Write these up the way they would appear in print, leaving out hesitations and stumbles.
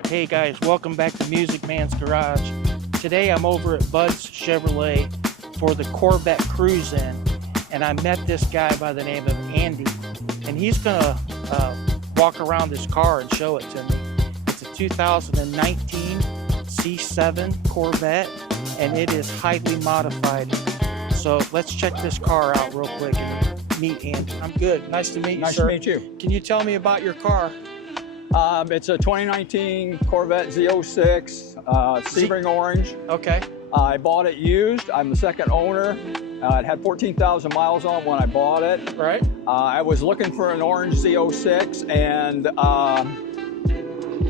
Hey guys, welcome back to Music Man's Garage. Today I'm over at Bud's Chevrolet for the Corvette Cruise-In, and I met this guy by the name of Andy, and he's gonna walk around this car and show it to me. It's a 2019 C7 Corvette, and it is highly modified. So let's check this car out real quick and meet Andy. I'm good. Nice to meet you, Nice sir. to meet you. Can you tell me about your car? It's a 2019 Corvette Z06, Sebring orange. Okay. I bought it used. I'm the second owner. It had 14,000 miles on it when I bought it. Right. I was looking for an orange Z06, and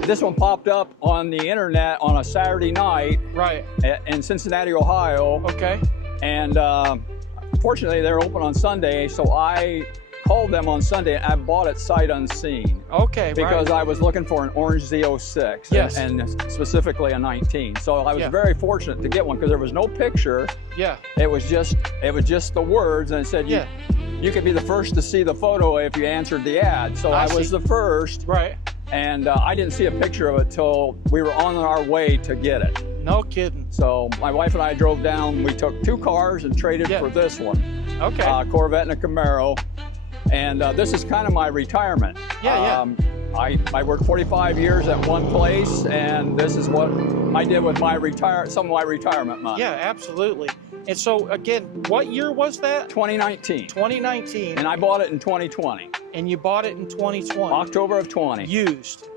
this one popped up on the internet on a Saturday night. Right. In Cincinnati, Ohio. Okay. And fortunately, they're open on Sunday, so I called them on Sunday and I bought it sight unseen. Okay, because right. I was looking for an orange Z06, yes. and specifically a 19. So I was very fortunate to get one because there was no picture. Yeah. It was just the words, and it said you could be the first to see the photo if you answered the ad. So I was the first. Right. And I didn't see a picture of it till we were on our way to get it. No kidding. So my wife and I drove down. We took two cars and traded for this one. Okay. Corvette and a Camaro. And this is kind of my retirement. Yeah. I worked 45 years at one place, and this is what I did with my some of my retirement money. Yeah, absolutely. And so again, what year was that? 2019. 2019. And I bought it in 2020. And you bought it in 2020. October of 20. Used.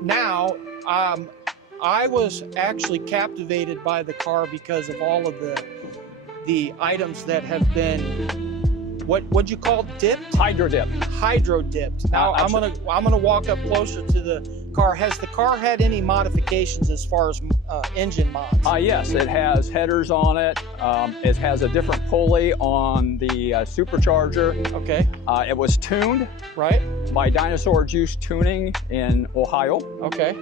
Now, I was actually captivated by the car because of all of the items that have been, what'd you call it? Dipped? Hydro dipped. Hydro dipped. Now I'm gonna walk up closer to the car. Has the car had any modifications as far as engine mods? Yes, it has headers on it. It has a different pulley on the supercharger. Okay. It was tuned by Dinosaur Juice Tuning in Ohio. Okay.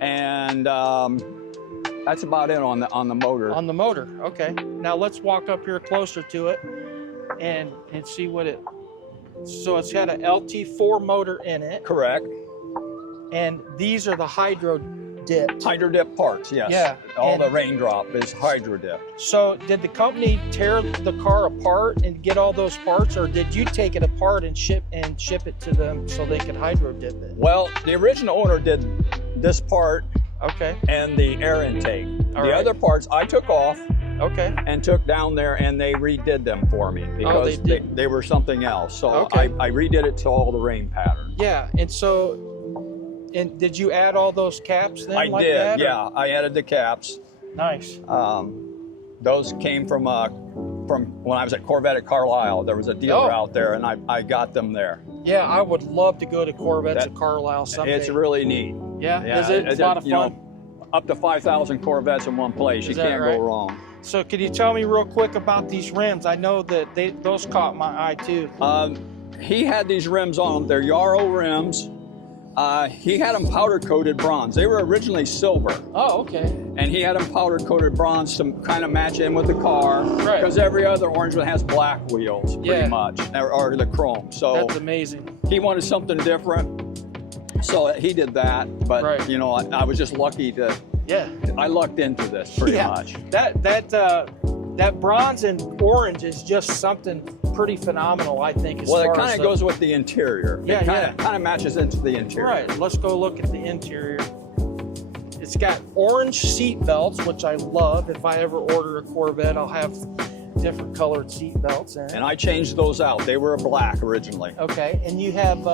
And that's about it on the motor. On the motor. Okay. Now let's walk up here closer to it and see what it. So it's had an LT4 motor in it. Correct. And these are the hydro dipped. Hydro dip parts, yes. Yeah. All the raindrop is hydro dip. So did the company tear the car apart and get all those parts, or did you take it apart and ship it to them so they could hydro dip it? Well, the original owner did this part. Okay. And the air intake. The other parts I took off. Okay. And took down there, and they redid them for me because they were something else. So I redid it to all the rain patterns. Yeah. And so, did you add all those caps then? I did. Yeah, I added the caps. Nice. Those came from when I was at Corvette at Carlisle. There was a dealer out there, and I got them there. Yeah, I would love to go to Corvettes at Carlisle someday. It's really neat. Yeah. Is it? It's a lot of fun. Up to 5,000 Corvettes in one place. You can't go wrong. So could you tell me real quick about these rims? I know that those caught my eye too. He had these rims on them. They're Yarrow rims. He had them powder coated bronze. They were originally silver. Oh, okay. And he had them powder coated bronze to kind of match in with the car. Right. Because every other orange one has black wheels, pretty much, or the chrome. So that's amazing. He wanted something different, so he did that. But you know, I was just lucky to. Yeah. I lucked into this pretty much. That bronze and orange is just something pretty phenomenal, I think. Well, it kind of goes with the interior. Yeah, it kind of matches into the interior. Right. Let's go look at the interior. It's got orange seat belts, which I love. If I ever order a Corvette, I'll have different colored seat belts in it. And I changed those out. They were black originally. Okay. And you have.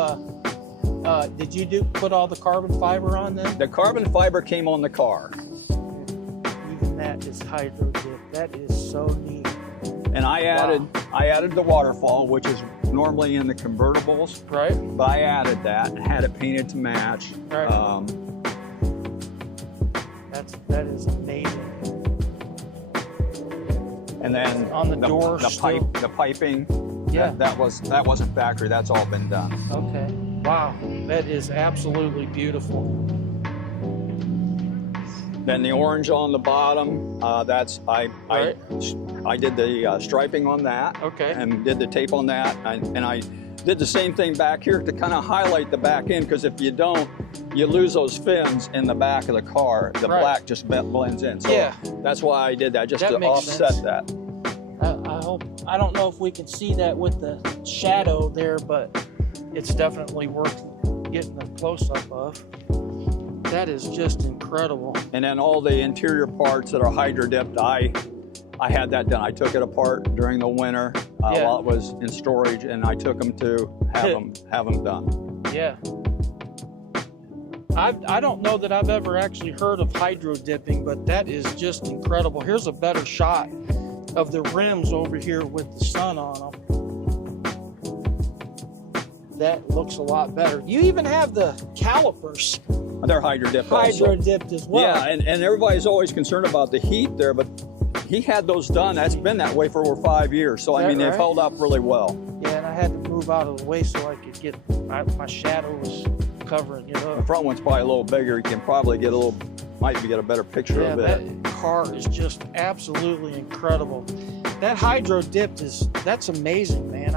Did you put all the carbon fiber on them? The carbon fiber came on the car. Even that is hydro dip. That is so neat. And I added the waterfall, which is normally in the convertibles. Right. But I added that and had it painted to match. Right. That is amazing. And then on the door, the piping. Yeah. That wasn't factory. That's all been done. Okay. Wow, that is absolutely beautiful. Then the orange on the bottom, I did the striping on that. Okay. And did the tape on that, and I Did the same thing back here to kind of highlight the back end, because if you don't, you lose those fins in the back of the car. The black just blends in. So yeah, that's why I did that, just to offset that. I don't know if we can see that with the shadow there, but it's definitely worth getting a close-up of. That is just incredible. And then all the interior parts that are hydro dipped, I had that done. I took it apart during the winter while it was in storage, and I took them to have them done. Yeah. I don't know that I've ever actually heard of hydro dipping, but that is just incredible. Here's a better shot of the rims over here with the sun on them. That looks a lot better. You even have the calipers. They're hydro dipped Hydro dipped as well. Yeah, and everybody's always concerned about the heat there, but he had those done. That's been that way for over 5 years. So, I mean, they've held up really well. Yeah, and I had to move out of the way so I could get, my shadow was covering it up. The front one's probably a little bigger. You can probably get might get a better picture of it. That car is just absolutely incredible. That hydro dipped that's amazing, man.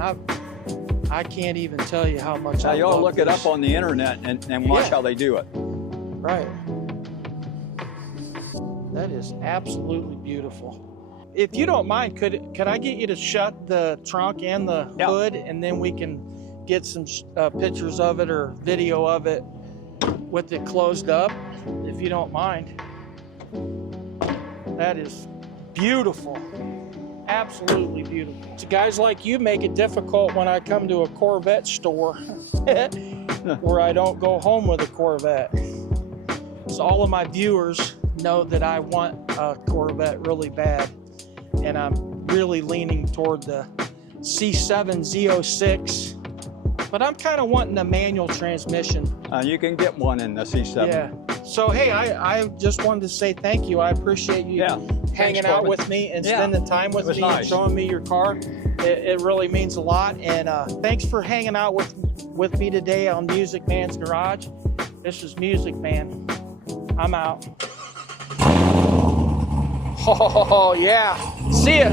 I can't even tell you how much I love this. You ought to look it up on the internet and watch how they do it. Right. That is absolutely beautiful. If you don't mind, could I get you to shut the trunk and the hood, and then we can get some pictures of it or video of it with it closed up, if you don't mind. That is beautiful. Absolutely beautiful. So guys like you make it difficult when I come to a Corvette store where I don't go home with a Corvette. So all of my viewers know that I want a Corvette really bad, and I'm really leaning toward the C7 Z06, but I'm kind of wanting a manual transmission. You can get one in the C7. Yeah. So hey, I just wanted to say thank you. I appreciate you hanging out with me and spending time with me and showing me your car. It really means a lot. And thanks for hanging out with me today on Music Man's Garage. This is Music Man. I'm out. Oh yeah. See ya.